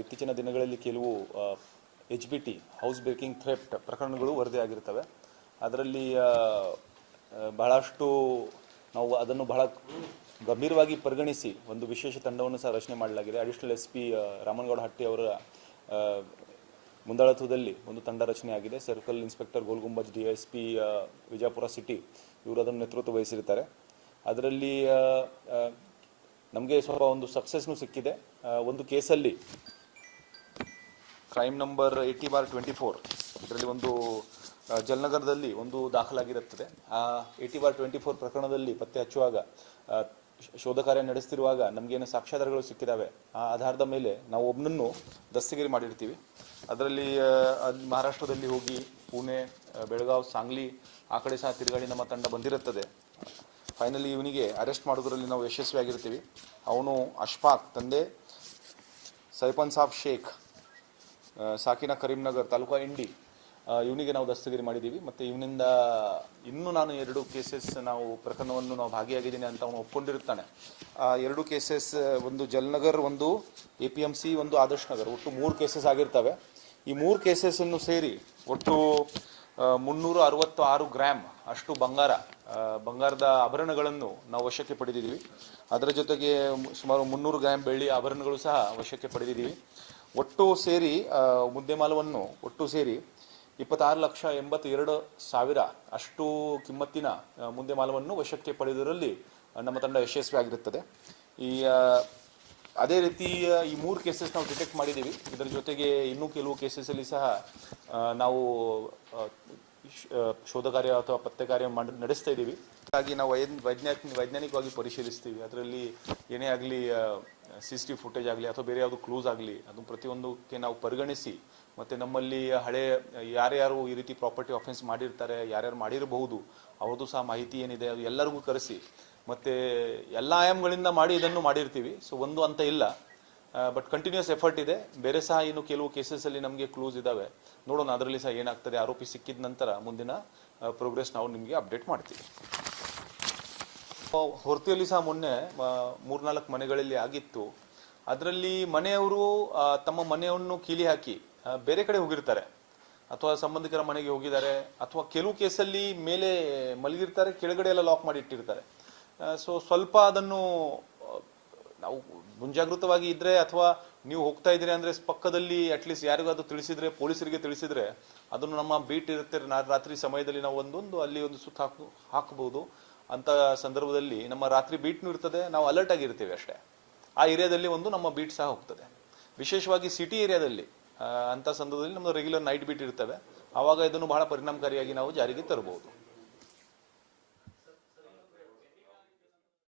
ಇತ್ತೀಚಿನ ದಿನಗಳಲ್ಲಿ ಕೆಲವು HBT ಹೌಸ್ ಬ್ರೇಕಿಂಗ್ ಥ್ರೆಫ್ಟ್ ಪ್ರಕರಣಗಳು ವರದಿಯಾಗಿರ್ತವೆ. ಅದರಲ್ಲಿ ಬಹಳಷ್ಟು ನಾವು ಅದನ್ನು ಬಹಳ ಗಂಭೀರವಾಗಿ ಪರಿಗಣಿಸಿ ಒಂದು ವಿಶೇಷ ತಂಡವನ್ನು ಸಹ ರಚನೆ ಮಾಡಲಾಗಿದೆ. ಅಡಿಷನಲ್ SP ರಾಮನಗೌಡ ಹಟ್ಟಿ ಅವರ ಮುಂದಾಳತ್ವದಲ್ಲಿ ಒಂದು ತಂಡ ರಚನೆಯಾಗಿದೆ. Circle inspector Gol Gumbaz DSP Vijayapura city ಇವರು ಅದನ್ನು ನೇತೃತ್ವ ವಹಿಸಿರ್ತಾರೆ. ಅದರಲ್ಲಿ ನಮಗೆ ಸ್ವಲ್ಪ ಒಂದು ಸಕ್ಸಸ್ನು ಸಿಕ್ಕಿದೆ. ಒಂದು ಕೇಸಲ್ಲಿ ಕ್ರೈಮ್ ನಂಬರ್ 80/24 ಇದರಲ್ಲಿ ಒಂದು ಜಲನಗರದಲ್ಲಿ ಒಂದು ದಾಖಲಾಗಿರುತ್ತದೆ. ಆ 80/24 ಪ್ರಕರಣದಲ್ಲಿ ಪತ್ತೆ ಹಚ್ಚುವಾಗ ಶೋಧ ಕಾರ್ಯ ನಡೆಸ್ತಿರುವಾಗ ನಮಗೇನು ಸಾಕ್ಷ್ಯಾಧಾರಗಳು ಸಿಕ್ಕಿದ್ದಾವೆ. ಆ ಆಧಾರದ ಮೇಲೆ ನಾವು ಒಬ್ಬನನ್ನು ದಸ್ತಗಿರಿ ಮಾಡಿರ್ತೀವಿ. ಅದರಲ್ಲಿ ಮಹಾರಾಷ್ಟ್ರದಲ್ಲಿ ಹೋಗಿ ಪುಣೆ, ಬೆಳಗಾವ್, ಸಾಂಗ್ಲಿ ಆ ಕಡೆ ಸಹ ತಿರುಗಾಡಿ ನಮ್ಮ ತಂಡ ಬಂದಿರುತ್ತದೆ. ಫೈನಲಿ ಇವನಿಗೆ ಅರೆಸ್ಟ್ ಮಾಡೋದ್ರಲ್ಲಿ ನಾವು ಯಶಸ್ವಿಯಾಗಿರ್ತೀವಿ. ಅವನು ಅಶ್ಫಾಕ್ ತಂದೆ ಸೈಫನ್ ಸಾಬ್ ಶೇಖ್, ಸಾಕಿನ ಕರೀಂನಗರ್, ತಾಲೂಕಾ ಇಂಡಿ, ಇವನಿಗೆ ನಾವು ದಸ್ತಗಿರಿ ಮಾಡಿದ್ದೀವಿ. ಮತ್ತು ಇವನಿಂದ ಇನ್ನೂ ನಾನು 2 ಕೇಸಸ್ ನಾವು ಪ್ರಕರಣವನ್ನು ನಾವು ಭಾಗಿಯಾಗಿದ್ದೀನಿ ಅಂತ ಅವನು ಒಪ್ಕೊಂಡಿರ್ತಾನೆ. ಆ 2 ಕೇಸಸ್, ಒಂದು ಜಲನಗರ್, ಒಂದು APMC, ಒಂದು ಆದರ್ಶ್ ನಗರ್, ಒಟ್ಟು 3 ಕೇಸಸ್ ಆಗಿರ್ತವೆ. ಈ 3 ಕೇಸಸ್ಸನ್ನು ಸೇರಿ ಒಟ್ಟು 366 ಗ್ರಾಮ್ ಅಷ್ಟು ಬಂಗಾರದ ಆಭರಣಗಳನ್ನು ನಾವು ವಶಕ್ಕೆ ಪಡೆದಿದ್ದೀವಿ. ಅದರ ಜೊತೆಗೆ ಸುಮಾರು 300 ಗ್ರಾಮ್ ಬೆಳ್ಳಿ ಆಭರಣಗಳು ಸಹ ವಶಕ್ಕೆ ಪಡೆದಿದ್ದೀವಿ. ಒಟ್ಟು ಸೇರಿ ಮುದ್ದೆಮಾಲವನ್ನು ಒಟ್ಟು ಸೇರಿ 26,82,000 ಅಷ್ಟು ಕಿಮ್ಮತ್ತಿನ ಮುದ್ದೆಮಾಲವನ್ನು ವಶಕ್ಕೆ ಪಡೆಯುವುದರಲ್ಲಿ ನಮ್ಮ ತಂಡ ಯಶಸ್ವಿಯಾಗಿರುತ್ತದೆ. ಅದೇ ರೀತಿ ಈ 3 ಕೇಸಸ್ ನಾವು ಡಿಟೆಕ್ಟ್ ಮಾಡಿದ್ದೀವಿ. ಇದರ ಜೊತೆಗೆ ಇನ್ನೂ ಕೆಲವು ಕೇಸಸ್ಸಲ್ಲಿ ಸಹ ನಾವು ಶೋಧ ಕಾರ್ಯ ಅಥವಾ ಪತ್ತೆ ಕಾರ್ಯ ನಡೆಸ್ತಾ ಇದ್ದೀವಿ. ಹಾಗಾಗಿ ನಾವು ವೈಜ್ಞಾನಿಕವಾಗಿ ಪರಿಶೀಲಿಸ್ತೀವಿ. ಅದರಲ್ಲಿ ಏನೇ ಆಗಲಿ CCTV ಫುಟೇಜ್ ಆಗಲಿ ಅಥವಾ ಬೇರೆ ಯಾವುದು ಕ್ಲೂಸ್ ಆಗಲಿ ಅದು ಪ್ರತಿಯೊಂದಕ್ಕೆ ನಾವು ಪರಿಗಣಿಸಿ, ಮತ್ತು ನಮ್ಮಲ್ಲಿ ಹಳೆ ಯಾರ್ಯಾರು ಈ ರೀತಿ ಪ್ರಾಪರ್ಟಿ ಆಫೆನ್ಸ್ ಮಾಡಿರ್ತಾರೆ, ಯಾರ್ಯಾರು ಮಾಡಿರಬಹುದು ಅವ್ರದ್ದು ಸಹ ಮಾಹಿತಿ ಏನಿದೆ ಅದು ಎಲ್ಲರಿಗೂ ಕರೆಸಿ, ಮತ್ತು ಎಲ್ಲ ಆಯಾಮಗಳಿಂದ ಮಾಡಿ ಇದನ್ನು ಮಾಡಿರ್ತೀವಿ. ಸೊ ಒಂದು ಅಂತ ಇಲ್ಲ, ಬಟ್ ಕಂಟಿನ್ಯೂಸ್ ಎಫರ್ಟ್ ಇದೆ. ಬೇರೆ ಸಹ ಇನ್ನು ಕೆಲವು ಕೇಸಸ್ಸಲ್ಲಿ ನಮಗೆ ಕ್ಲೂಸ್ ಇದ್ದಾವೆ, ನೋಡೋಣ ಅದರಲ್ಲಿ ಸಹ ಏನಾಗ್ತದೆ. ಆರೋಪಿ ಸಿಕ್ಕಿದ ನಂತರ ಮುಂದಿನ ಪ್ರೋಗ್ರೆಸ್ ನಾವು ನಿಮಗೆ ಅಪ್ಡೇಟ್ ಮಾಡ್ತೀವಿ. ಹೊರತಿಯಲ್ಲಿ ಸಹ ಮೊನ್ನೆ 3-4 ಮನೆಗಳಲ್ಲಿ ಆಗಿತ್ತು. ಅದರಲ್ಲಿ ಮನೆಯವರು ತಮ್ಮ ಮನೆಯನ್ನು ಕೀಲಿ ಹಾಕಿ ಬೇರೆ ಕಡೆ ಹೋಗಿರ್ತಾರೆ, ಅಥವಾ ಸಂಬಂಧಿಕರ ಮನೆಗೆ ಹೋಗಿದ್ದಾರೆ, ಅಥವಾ ಕೆಲವು ಕೇಸಲ್ಲಿ ಮೇಲೆ ಮಲಗಿರ್ತಾರೆ, ಕೆಳಗಡೆ ಎಲ್ಲ ಲಾಕ್ ಮಾಡಿ ಇಟ್ಟಿರ್ತಾರೆ. ಸೊ ಸ್ವಲ್ಪ ಅದನ್ನು ನಾವು ಮುಂಜಾಗೃತವಾಗಿ ಇದ್ರೆ, ಅಥವಾ ನೀವು ಹೋಗ್ತಾ ಇದ್ದೀರಿ ಅಂದರೆ ಪಕ್ಕದಲ್ಲಿ ಅಟ್ಲೀಸ್ಟ್ ಯಾರಿಗಾದ್ರೂ ತಿಳಿಸಿದ್ರೆ, ಪೊಲೀಸರಿಗೆ ತಿಳಿಸಿದ್ರೆ ಅದನ್ನು ನಮ್ಮ ಬೀಟ್ ಇರುತ್ತೆ ರಾತ್ರಿ ಸಮಯದಲ್ಲಿ ನಾವು ಅಲ್ಲಿ ಒಂದು ಸುತ್ತ ಹಾಕಬಹುದು. ಅಂತ ಸಂದರ್ಭದಲ್ಲಿ ನಮ್ಮ ರಾತ್ರಿ ಬೀಟ್ನೂ ಇರ್ತದೆ, ನಾವು ಅಲರ್ಟ್ ಆಗಿರ್ತೀವಿ ಅಷ್ಟೇ. ಆ ಏರಿಯಾದಲ್ಲಿ ನಮ್ಮ ಬೀಟ್ ಸಹ ಹೋಗ್ತದೆ. ವಿಶೇಷವಾಗಿ ಸಿಟಿ ಏರಿಯಾದಲ್ಲಿ ಅಂತ ಸಂದರ್ಭದಲ್ಲಿ ನಮ್ಮದು ರೆಗ್ಯುಲರ್ ನೈಟ್ ಬೀಟ್ ಇರ್ತವೆ. ಆವಾಗ ಇದನ್ನು ಬಹಳ ಪರಿಣಾಮಕಾರಿಯಾಗಿ ನಾವು ಜಾರಿಗೆ ತರಬಹುದು.